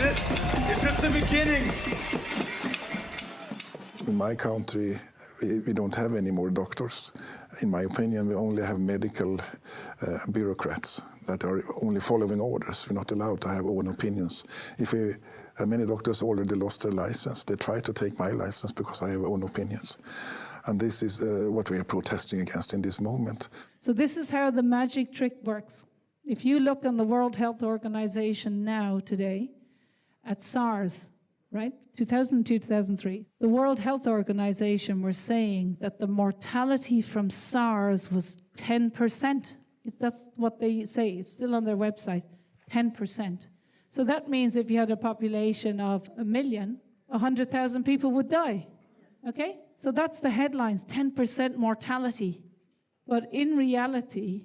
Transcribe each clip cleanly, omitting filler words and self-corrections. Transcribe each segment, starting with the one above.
this is just the beginning. In my country, we don't have any more doctors. In my opinion, we only have medical bureaucrats that are only following orders. We're not allowed to have own opinions. Many doctors already lost their license. They try to take my license because I have own opinions. And this is what we are protesting against in this moment. So this is how the magic trick works. If you look on the World Health Organization now, today, at SARS, right, 2002, 2003, the World Health Organization were saying that the mortality from SARS was 10%. That's what they say. It's still on their website, 10%. So that means if you had a population of 1 million, 100,000 people would die, okay? So that's the headlines, 10% mortality. But in reality,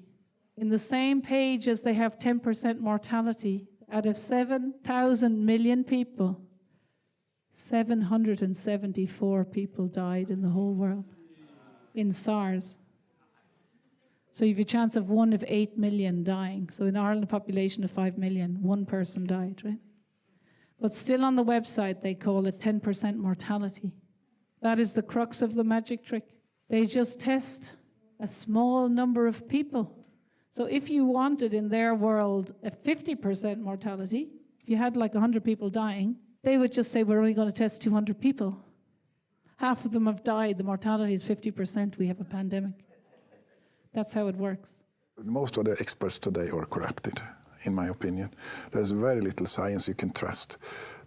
in the same page as they have 10% mortality, out of 7,000 million people, 774 people died in the whole world in SARS. So you have a chance of 1 of 8 million dying. So in Ireland, a population of 5 million, 1 person died, right? But still on the website, they call it 10% mortality. That is the crux of the magic trick. They just test a small number of people. So if you wanted in their world a 50% mortality, if you had like 100 people dying, they would just say, we're only going to test 200 people. Half of them have died. The mortality is 50%. We have a pandemic. That's how it works. Most of the experts today are corrupted, in my opinion. There's very little science you can trust.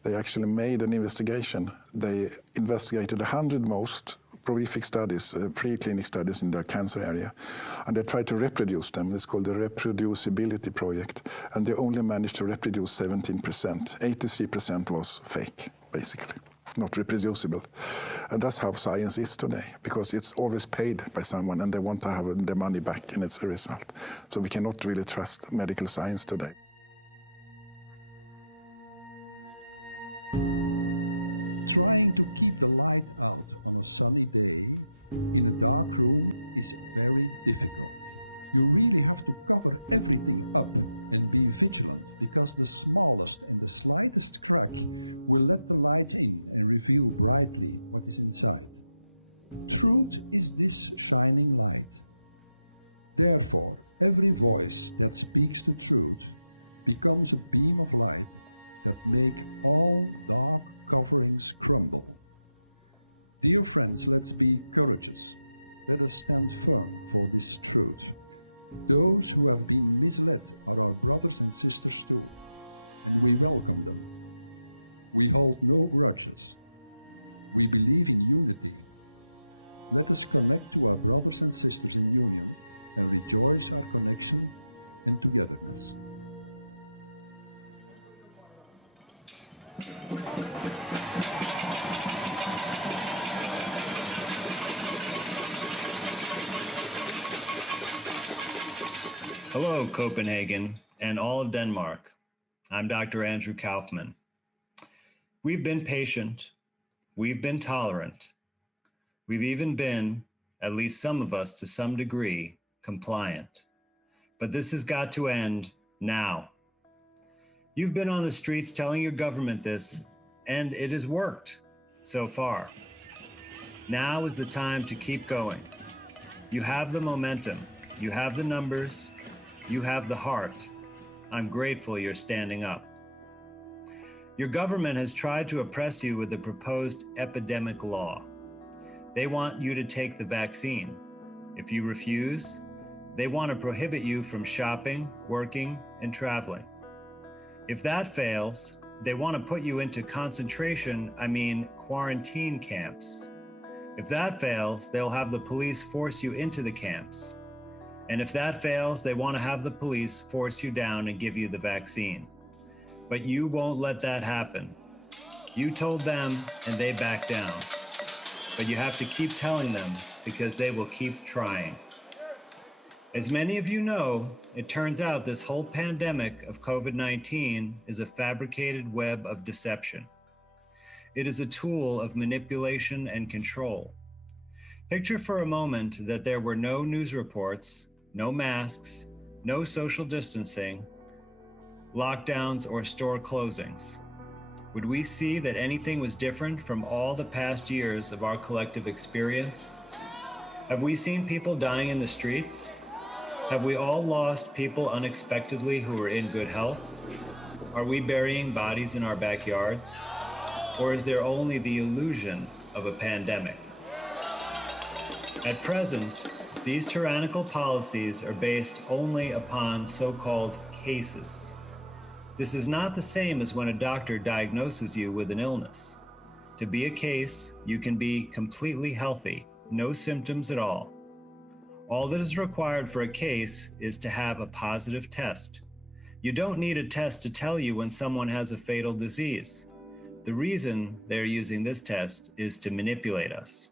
They actually made an investigation. They investigated 100 most prolific studies, preclinical studies in their cancer area, and they tried to reproduce them. It's called the reproducibility project, and they only managed to reproduce 17%. 83% was fake, basically, not reproducible. And that's how science is today, because it's always paid by someone and they want to have their money back, and it's a result. So we cannot really trust medical science today. Trying to keep the light out on a sunny day in a dark room is very difficult. You really have to cover everything up and be vigilant, because the smallest and the slightest crack will let the light in and reveal brightly what is inside. Truth is this shining light. Therefore, every voice that speaks the truth becomes a beam of light that make all dark coverings crumble. Dear friends, let's be courageous. Let us stand firm for this truth. Those who have been misled are our brothers and sisters too, and we welcome them. We hold no grudges. We believe in unity. Let us connect to our brothers and sisters in union and rejoice our connection and togetherness. Hello, Copenhagen and all of Denmark. I'm Dr. Andrew Kaufman. We've been patient. We've been tolerant. We've even been, at least some of us to some degree, compliant. But this has got to end now. You've been on the streets telling your government this, and it has worked so far. Now is the time to keep going. You have the momentum. You have the numbers. You have the heart. I'm grateful you're standing up. Your government has tried to oppress you with the proposed epidemic law. They want you to take the vaccine. If you refuse, they want to prohibit you from shopping, working, and traveling. If that fails, they want to put you into quarantine camps. If that fails, they'll have the police force you into the camps. And if that fails, they want to have the police force you down and give you the vaccine. But you won't let that happen. You told them and they backed down. But you have to keep telling them, because they will keep trying. As many of you know, it turns out this whole pandemic of COVID-19 is a fabricated web of deception. It is a tool of manipulation and control. Picture for a moment that there were no news reports, no masks, no social distancing, lockdowns, or store closings. would we see that anything was different from all the past years of our collective experience? Have we seen people dying in the streets? Have we all lost people unexpectedly who were in good health? Are we burying bodies in our backyards? Or is there only the illusion of a pandemic? At present, these tyrannical policies are based only upon so-called cases. This is not the same as when a doctor diagnoses you with an illness. To be a case, you can be completely healthy, no symptoms at all. All that is required for a case is to have a positive test. You don't need a test to tell you when someone has a fatal disease. The reason they're using this test is to manipulate us.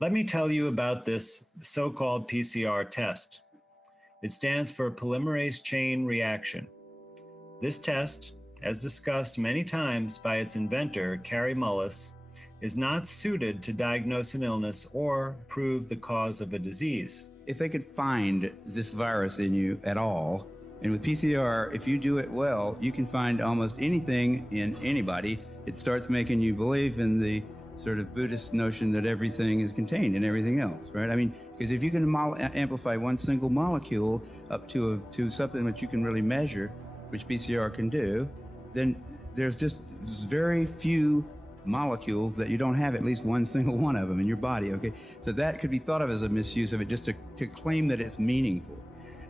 Let me tell you about this so-called PCR test. It stands for polymerase chain reaction. This test, as discussed many times by its inventor, Kary Mullis, is not suited to diagnose an illness or prove the cause of a disease. If they could find this virus in you at all, and with PCR, if you do it well, you can find almost anything in anybody. It starts making you believe in the sort of Buddhist notion that everything is contained in everything else, right? I mean, because if you can amplify one single molecule up to something that you can really measure, which PCR can do, then there's just very few molecules that you don't have at least one single one of them in your body, okay? So that could be thought of as a misuse of it, just to claim that it's meaningful.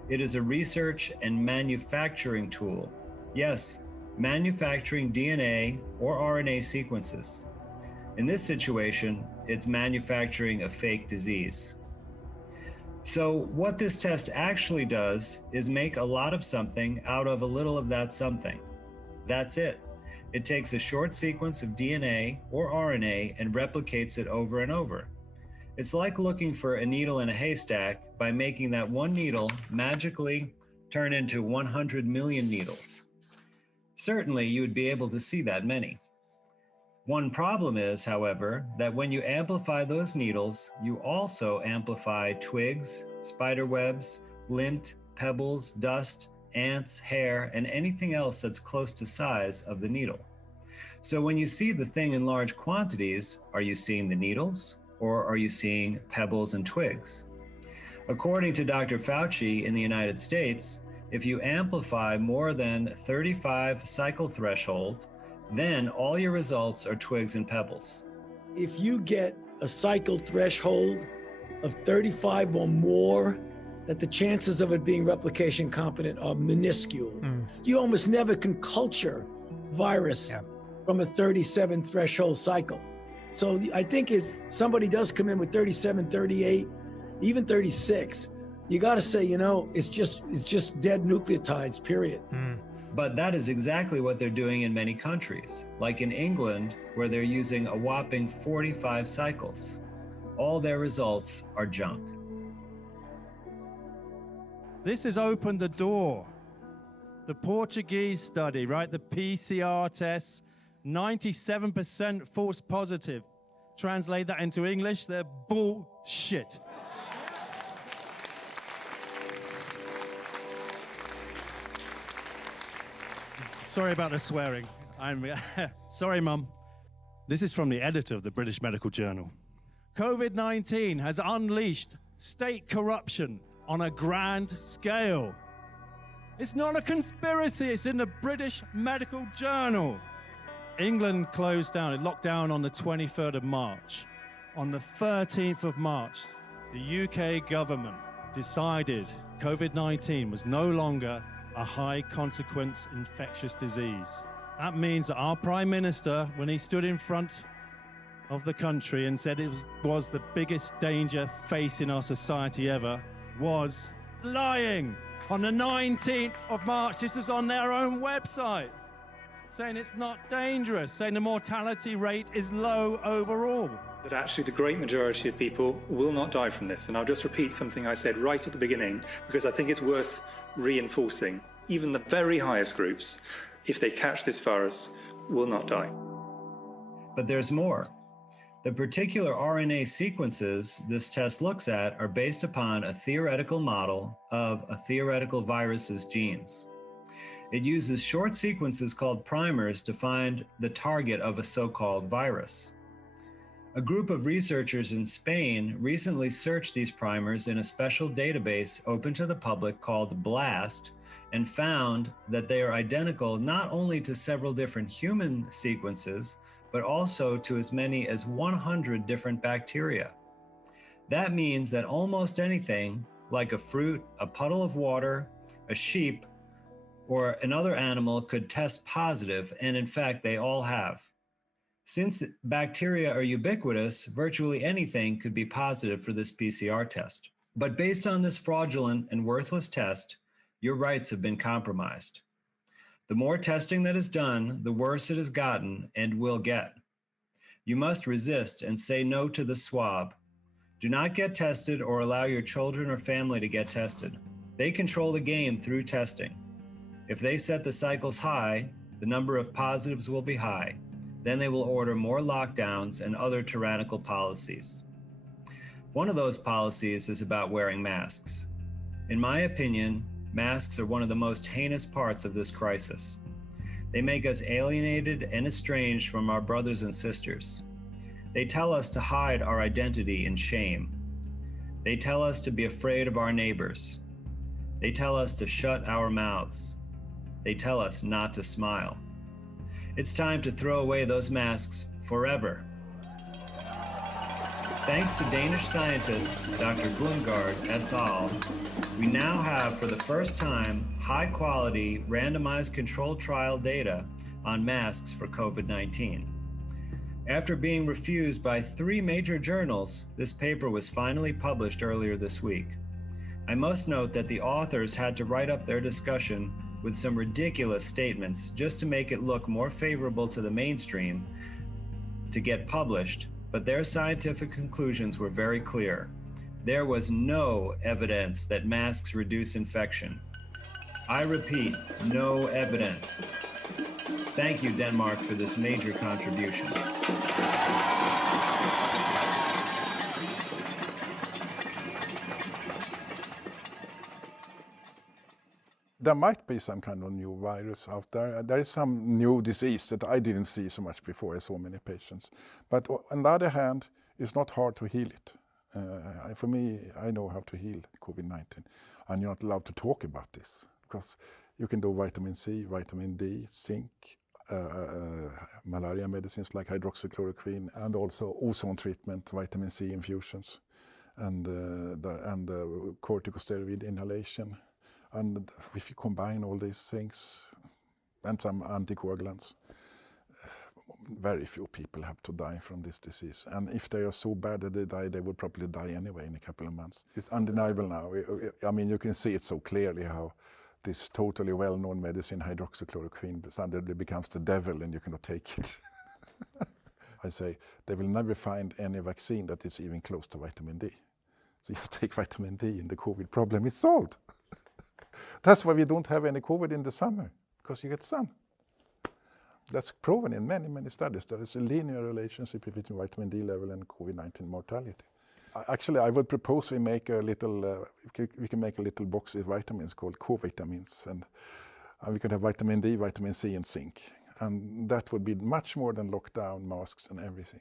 It is a research and manufacturing tool. Yes, manufacturing DNA or RNA sequences. In this situation, it's manufacturing a fake disease. So what this test actually does is make a lot of something out of a little of that something. That's it. It takes a short sequence of DNA or RNA and replicates it over and over. It's like looking for a needle in a haystack by making that one needle magically turn into 100 million needles. Certainly, you would be able to see that many. One problem is, however, that when you amplify those needles, you also amplify twigs, spider webs, lint, pebbles, dust, ants, hair, and anything else that's close to size of the needle. So when you see the thing in large quantities, are you seeing the needles or are you seeing pebbles and twigs? According to Dr. Fauci in the United States, if you amplify more than 35 cycle threshold, then all your results are twigs and pebbles. If you get a cycle threshold of 35 or more, that the chances of it being replication competent are minuscule. You almost never can culture virus from a 37 threshold cycle. So I think if somebody does come in with 37, 38, even 36, you got to say, you know, it's just dead nucleotides, period. But that is exactly what they're doing in many countries, like in England, where they're using a whopping 45 cycles. All their results are junk. This has opened the door. The Portuguese study, right? The PCR tests, 97% false positive. Translate that into English, they're bullshit. Sorry about the swearing. Sorry, Mum. This is from the editor of the British Medical Journal. COVID-19 has unleashed state corruption on a grand scale. It's not a conspiracy, it's in the British Medical Journal. England closed down, it locked down on the 23rd of March. On the 13th of March, the UK government decided COVID-19 was no longer a high consequence infectious disease. That means that our Prime Minister, when he stood in front of the country and said it was the biggest danger facing our society ever, was lying. On the 19th of March, this was on their own website, saying it's not dangerous, saying the mortality rate is low overall. That actually the great majority of people will not die from this. And I'll just repeat something I said right at the beginning, because I think it's worth reinforcing. Even the very highest groups, if they catch this virus, will not die. But there's more. The particular RNA sequences this test looks at are based upon a theoretical model of a theoretical virus's genes. It uses short sequences called primers to find the target of a so-called virus. A group of researchers in Spain recently searched these primers in a special database open to the public called BLAST and found that they are identical not only to several different human sequences, but also to as many as 100 different bacteria. That means that almost anything, like a fruit, a puddle of water, a sheep, or another animal could test positive, and in fact, they all have. Since bacteria are ubiquitous, virtually anything could be positive for this PCR test. But based on this fraudulent and worthless test, your rights have been compromised. The more testing that is done, the worse it has gotten and will get. You must resist and say no to the swab. Do not get tested or allow your children or family to get tested. They control the game through testing. If they set the cycles high, the number of positives will be high. Then they will order more lockdowns and other tyrannical policies. One of those policies is about wearing masks. In my opinion, masks are one of the most heinous parts of this crisis. They make us alienated and estranged from our brothers and sisters. They tell us to hide our identity in shame. They tell us to be afraid of our neighbors. They tell us to shut our mouths. They tell us not to smile. It's time to throw away those masks forever. Thanks to Danish scientists, Dr. Blumgaard et al., we now have, for the first time, high-quality, randomized controlled trial data on masks for COVID-19. After being refused by 3 major journals, this paper was finally published earlier this week. I must note that the authors had to write up their discussion with some ridiculous statements just to make it look more favorable to the mainstream to get published, but their scientific conclusions were very clear. There was no evidence that masks reduce infection. I repeat, no evidence. Thank you, Denmark, for this major contribution. There might be some kind of new virus out there. There is some new disease that I didn't see so much before I saw many patients. But on the other hand, it's not hard to heal it. For me, I know how to heal COVID-19. And you're not allowed to talk about this because you can do vitamin C, vitamin D, zinc, malaria medicines like hydroxychloroquine, and also ozone treatment, vitamin C infusions, and corticosteroid inhalation. And if you combine all these things and some anticoagulants, very few people have to die from this disease. And if they are so bad that they die, they would probably die anyway in a couple of months. It's undeniable now. I mean, you can see it so clearly how this totally well-known medicine, hydroxychloroquine, suddenly becomes the devil and you cannot take it. I say, they will never find any vaccine that is even close to vitamin D. So just take vitamin D and the COVID problem is solved. That's why we don't have any COVID in the summer, because you get sun. That's proven in many, many studies. There is a linear relationship between vitamin D level and COVID-19 mortality. Actually, I would propose we make a little, we can make a little box with vitamins called co-vitamins, and we could have vitamin D, vitamin C, and zinc. And that would be much more than lockdown, masks, and everything.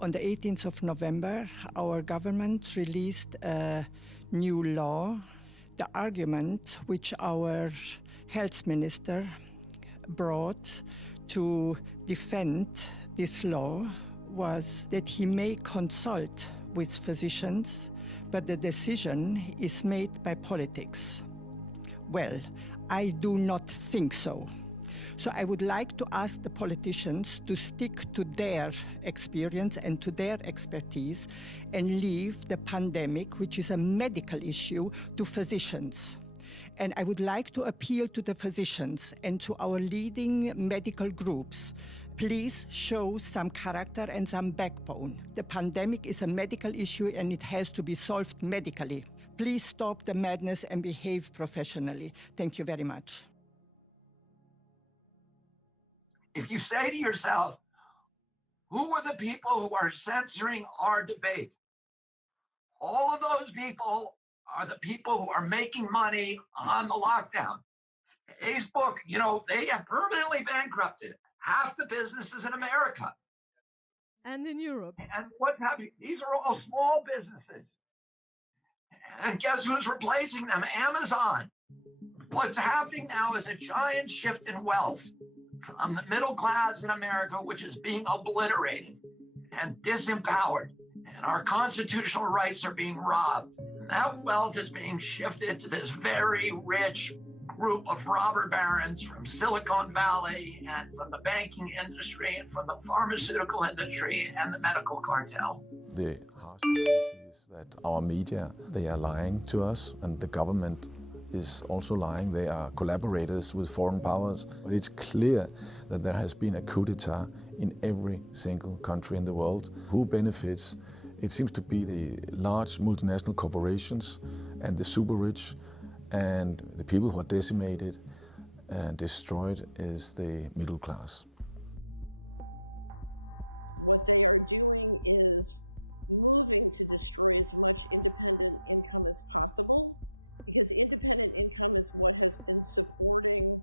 On the 18th of November, our government released a new law. The argument which our health minister brought to defend this law was that he may consult with physicians, but the decision is made by politics. Well, I do not think so. So I would like to ask the politicians to stick to their experience and to their expertise and leave the pandemic, which is a medical issue, to physicians. And I would like to appeal to the physicians and to our leading medical groups. Please show some character and some backbone. The pandemic is a medical issue and it has to be solved medically. Please stop the madness and behave professionally. Thank you very much. If you say to yourself, Who are the people who are censoring our debate? All of those people are the people who are making money on the lockdown. Facebook, they have permanently bankrupted half the businesses in America. And in Europe. And what's happening? These are all small businesses. And guess who's replacing them? Amazon. What's happening now is a giant shift in wealth from the middle class in America, which is being obliterated and disempowered. And our constitutional rights are being robbed. And that wealth is being shifted to this very rich group of robber barons from Silicon Valley and from the banking industry and from the pharmaceutical industry and the medical cartel. The harsh reality is that our media, they are lying to us, and the government is also lying. They are collaborators with foreign powers. But it's clear that there has been a coup d'etat in every single country in the world. Who benefits? It seems to be the large multinational corporations and the super rich, and the people who are decimated and destroyed is the middle class. What they are doing is moving to destroy as much independent income as possible, because independent income is what has been supporting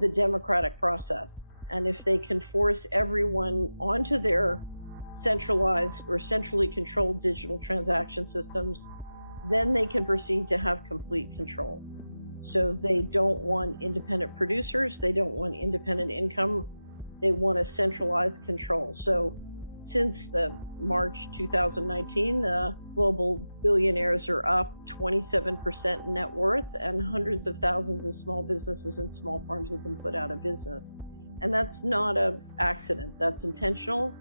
the democratic process. And if they can force everyone onto their centralized or centrally controlled digital transaction systems, then they can proceed to have complete control. So they don't want independent producers, they don't want independent income, they want a centralized control. So since the March 2019, the global billionaires are up 27% in net worth, and hundreds of thousands of small businesses and small farms have been put out of business. And that's not an accident, that's intentional.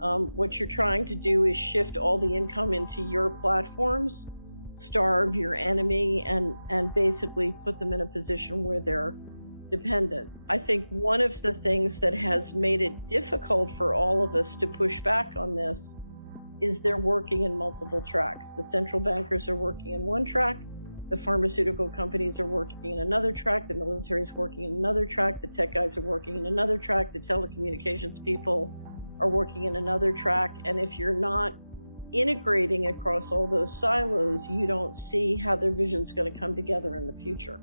What you're trying to do is shift all the income into your platforms, starve your enemy, and basically put them in a position where they're dependent. I think one of the things that has made it difficult for all of us to push back on this is they're working in multiple tracks. The central bankers are working in one track, the pharmaceutical companies are working in another track, the military is working in another track, the tech guys are working in another track, the telecommunications people are working in another track. And if you're not integrating across all those silos, you don't see how their vision's going to come together in the future.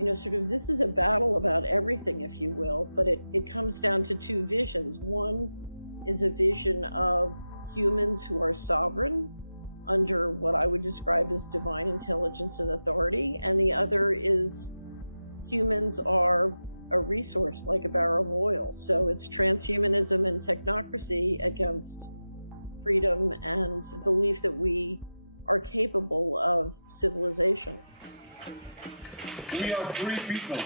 This is a battle about everything, if you will, but it comes down to two visions. One is a vision of humans who are sovereign under what I would describe as divine intelligence and authority, and the other is humans are a resource like a barrel of oil. So it's transhumanism and technocracy against freedom and belief that we are capable of civilization. We are free people.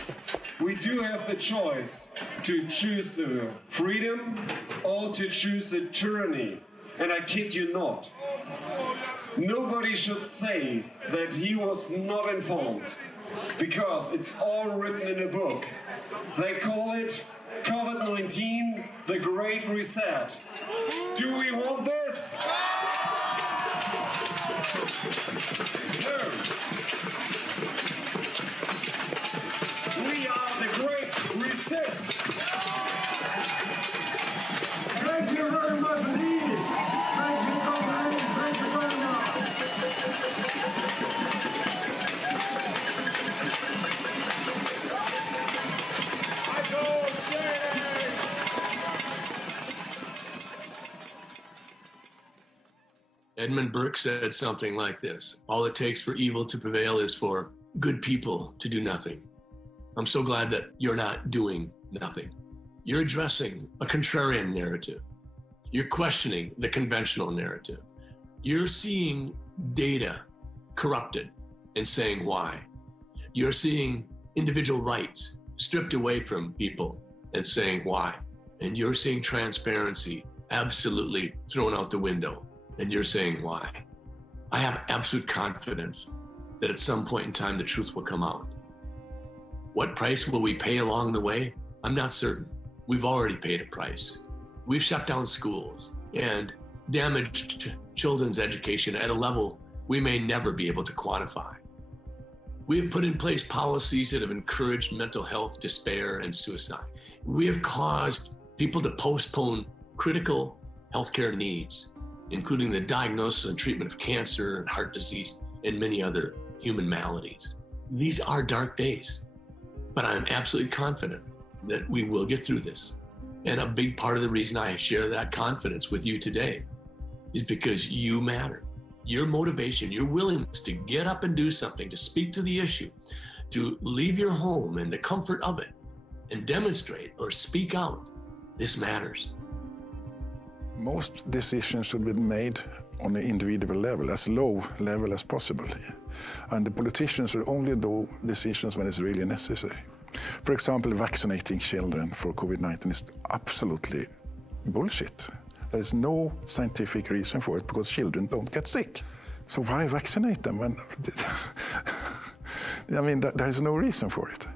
We do have the choice to choose the freedom or to choose the tyranny. And I kid you not. Nobody should say that he was not informed, because it's all written in a book. They call it COVID-19, the Great Reset. Do we want this? No. We are the Great Resist. Thank you very much indeed. Thank you, Copenhagen. Thank you very much. Edmund Burke said something like this: all it takes for evil to prevail is for good people to do nothing. I'm so glad that you're not doing nothing. You're addressing a contrarian narrative. You're questioning the conventional narrative. You're seeing data corrupted and saying why. You're seeing individual rights stripped away from people and saying why. And you're seeing transparency absolutely thrown out the window, and you're saying why. I have absolute confidence that at some point in time the truth will come out. What price will we pay along the way? I'm not certain. We've already paid a price. We've shut down schools and damaged children's education at a level we may never be able to quantify. We have put in place policies that have encouraged mental health, despair, and suicide. We have caused people to postpone critical healthcare needs, including the diagnosis and treatment of cancer and heart disease and many other human maladies. These are dark days, but I'm absolutely confident that we will get through this. And a big part of the reason I share that confidence with you today is because you matter. Your motivation, your willingness to get up and do something, to speak to the issue, to leave your home and the comfort of it and demonstrate or speak out, this matters. Most decisions should be made on an individual level, as low level as possible. And the politicians should only do decisions when it's really necessary. For example, vaccinating children for COVID-19 is absolutely bullshit. There is no scientific reason for it because children don't get sick. So why vaccinate them when... I mean, there is no reason for it.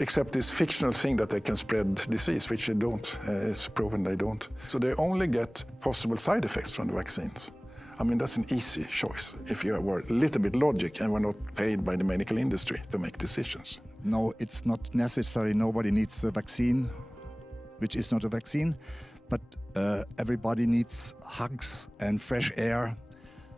Except this fictional thing that they can spread disease, which they don't. It's proven they don't. So they only get possible side effects from the vaccines. I mean, that's an easy choice if you were a little bit logic and were not paid by the medical industry to make decisions. No, it's not necessary. Nobody needs a vaccine, which is not a vaccine. But everybody needs hugs and fresh air,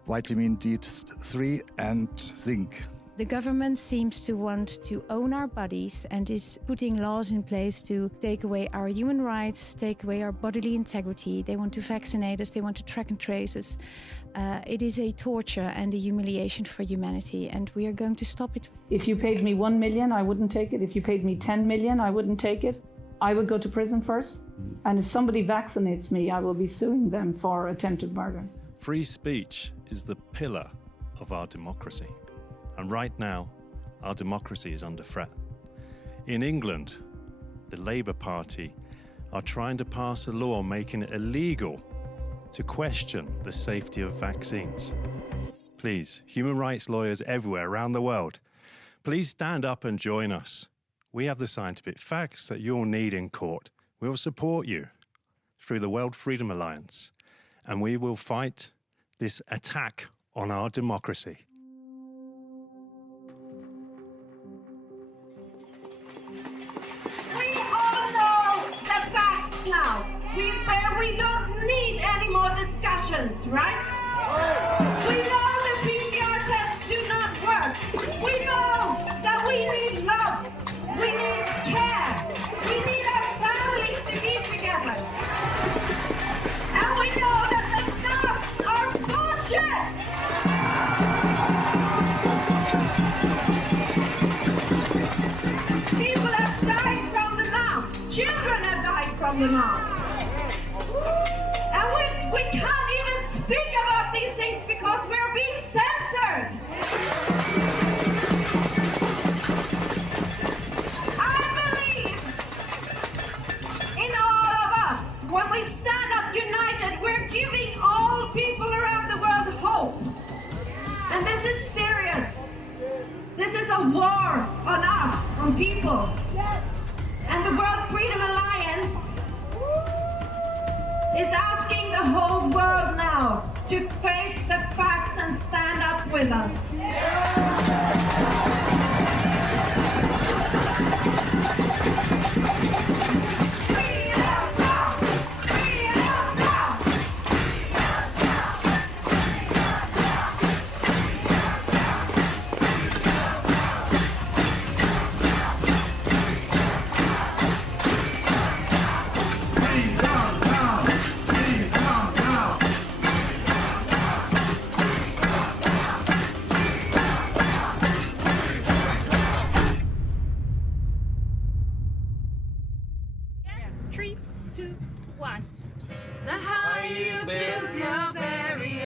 vitamin D3 and zinc. The government seems to want to own our bodies and is putting laws in place to take away our human rights, take away our bodily integrity. They want to vaccinate us, they want to track and trace us. It is a torture and a humiliation for humanity, and we are going to stop it. If you paid me 1 million, I wouldn't take it. If you paid me 10 million, I wouldn't take it. I would go to prison first. And if somebody vaccinates me, I will be suing them for attempted murder. Free speech is the pillar of our democracy. And right now, our democracy is under threat. In England, the Labour Party are trying to pass a law making it illegal to question the safety of vaccines. Please, human rights lawyers everywhere around the world, please stand up and join us. We have the scientific facts that you'll need in court. We will support you through the World Freedom Alliance, and we will fight this attack on our democracy. Now, we don't need any more discussions, right? We know that PCR tests do not work. We know that we need love. We need care. We need our families to be together. And we know that the masks are bullshit. People have died from the mask. Children have died from the mask. And we can't even speak about these things because we're being censored. I believe in all of us. When we stand up united, we're giving all people around the world hope. And this is serious. This is a war on us, on people. And the World Freedom Alliance is asking the whole world now to face the facts and stand up with us. Yes, 3, 2, 1.